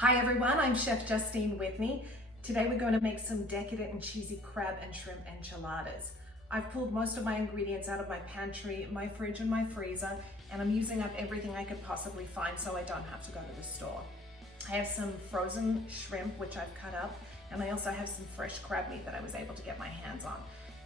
Hi everyone, I'm Chef Justine with me. Today we're going to make some decadent and cheesy crab and shrimp enchiladas. I've pulled most of my ingredients out of my pantry, my fridge and my freezer, and I'm using up everything I could possibly find so I don't have to go to the store. I have some frozen shrimp which I've cut up, and I also have some fresh crab meat that I was able to get my hands on.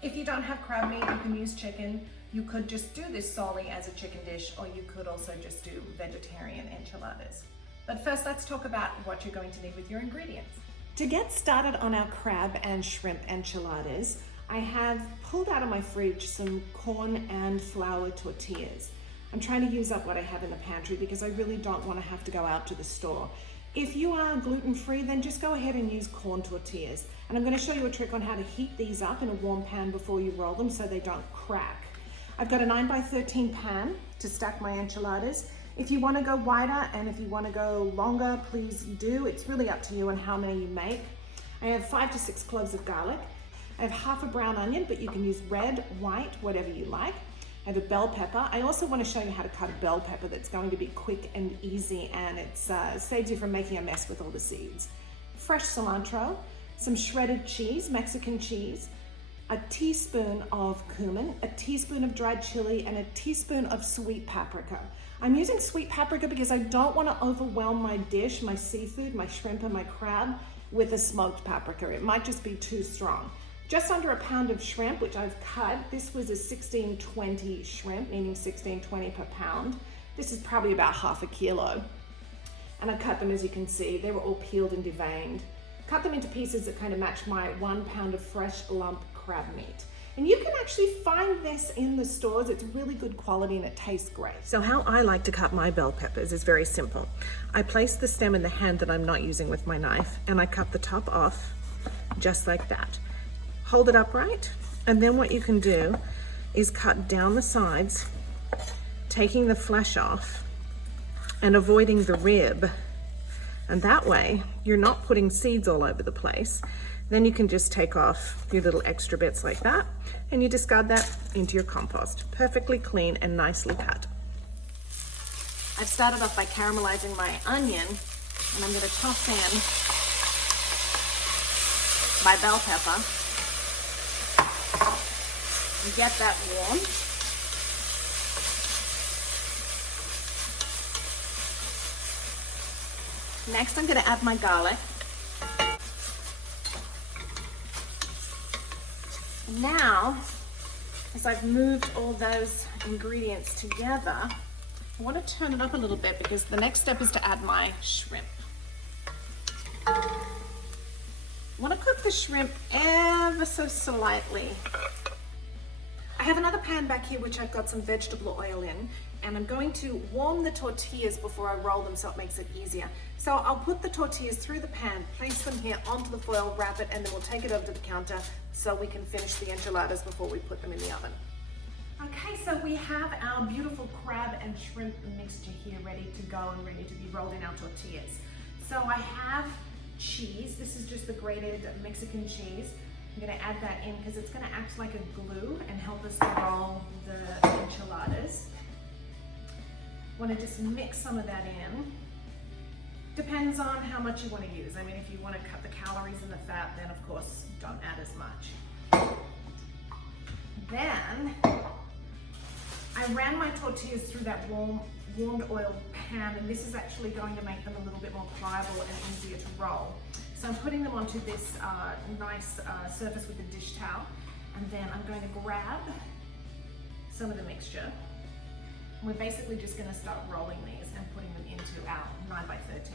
If you don't have crab meat, you can use chicken. You could just do this solely as a chicken dish, or you could also just do vegetarian enchiladas. But first, let's talk about what you're going to need with your ingredients. To get started on our crab and shrimp enchiladas, I have pulled out of my fridge some corn and flour tortillas. I'm trying to use up what I have in the pantry because I really don't want to have to go out to the store. If you are gluten-free, then just go ahead and use corn tortillas. And I'm going to show you a trick on how to heat these up in a warm pan before you roll them so they don't crack. I've got a 9x13 pan to stack my enchiladas. If you want to go wider and if you want to go longer, please do. It's really up to you on how many you make. I have 5 to 6 cloves of garlic. I have half a brown onion, but you can use red, white, whatever you like. I have a bell pepper. I also want to show you how to cut a bell pepper that's going to be quick and easy, and it saves you from making a mess with all the seeds. Fresh cilantro, some shredded cheese, Mexican cheese, a teaspoon of cumin, a teaspoon of dried chili, and a teaspoon of sweet paprika. I'm using sweet paprika because I don't want to overwhelm my dish, my seafood, my shrimp and my crab with a smoked paprika. It might just be too strong. Just under a pound of shrimp, which I've cut. This was a 1620 shrimp, meaning 1620 per pound. This is probably about half a kilo. And I cut them, as you can see, they were all peeled and deveined. Cut them into pieces that kind of match my 1 pound of fresh lump crab meat. And you can actually find this in the stores. It's really good quality and it tastes great. So how I like to cut my bell peppers is very simple. I place the stem in the hand that I'm not using with my knife, and I cut the top off just like that. Hold it upright, and then what you can do is cut down the sides, taking the flesh off and avoiding the rib. And that way you're not putting seeds all over the place. Then you can just take off your little extra bits like that, and you discard that into your compost. Perfectly clean and nicely cut. I've started off by caramelizing my onion, and I'm going to toss in my bell pepper and get that warm. Next, I'm going to add my garlic. Now, as I've moved all those ingredients together, I want to turn it up a little bit because the next step is to add my shrimp. I want to cook the shrimp ever so slightly. I have another pan back here which I've got some vegetable oil in, and I'm going to warm the tortillas before I roll them so it makes it easier. So I'll put the tortillas through the pan, place them here onto the foil, wrap it, and then we'll take it over to the counter so we can finish the enchiladas before we put them in the oven. Okay, so we have our beautiful crab and shrimp mixture here ready to go and ready to be rolled in our tortillas. So I have cheese. This is just the grated Mexican cheese. I'm going to add that in because it's going to act like a glue and help us to roll the enchiladas. I want to just mix some of that in. Depends on how much you want to use. I mean, if you want to cut the calories and the fat, then of course don't add as much. Then I ran my tortillas through that warmed oil pan, and this is actually going to make them a little bit more pliable and easier to roll. So I'm putting them onto this nice surface with a dish towel, and then I'm going to grab some of the mixture. We're basically just going to start rolling these and putting them into our 9x13.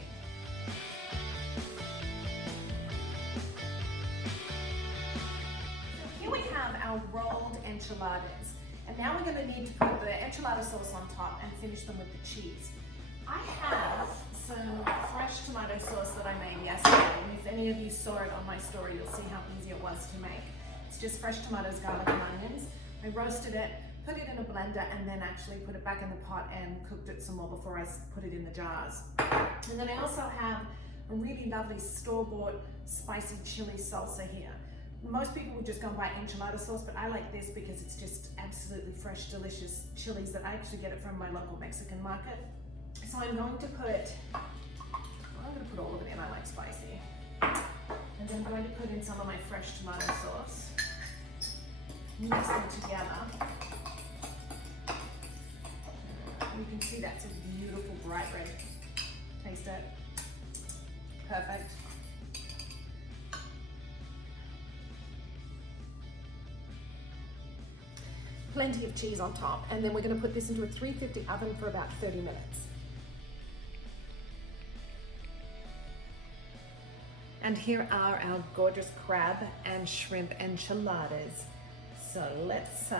So here we have our rolled enchiladas, and now we're going to need to put the enchilada sauce on top and finish them with the cheese. I have some fresh tomato sauce that I made yesterday, and if any of you saw it on my story, you'll see how easy it was to make. It's just fresh tomatoes, garlic, and onions. I roasted it, put it in a blender, and then actually put it back in the pot and cooked it some more before I put it in the jars. And then I also have a really lovely store-bought spicy chili salsa here. Most people will just go and buy enchilada sauce, but I like this because it's just absolutely fresh, delicious chilies that I actually get it from my local Mexican market. So I'm going to put I'm going to put all of it in, I like spicy. And then I'm going to put in some of my fresh tomato sauce. Mix them together. You can see that's a beautiful bright red. Taste it. Perfect. Plenty of cheese on top, and then we're going to put this into a 350 oven for about 30 minutes. And here are our gorgeous crab and shrimp enchiladas. So let's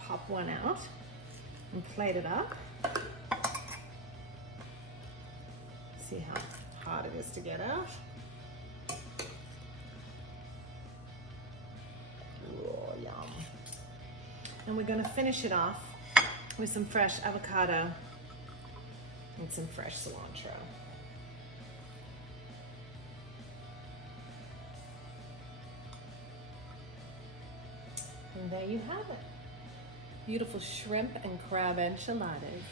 pop one out and plate it up. See how hard it is to get out. Oh, yum. And we're going to finish it off with some fresh avocado and some fresh cilantro. And there you have it. Beautiful shrimp and crab enchiladas.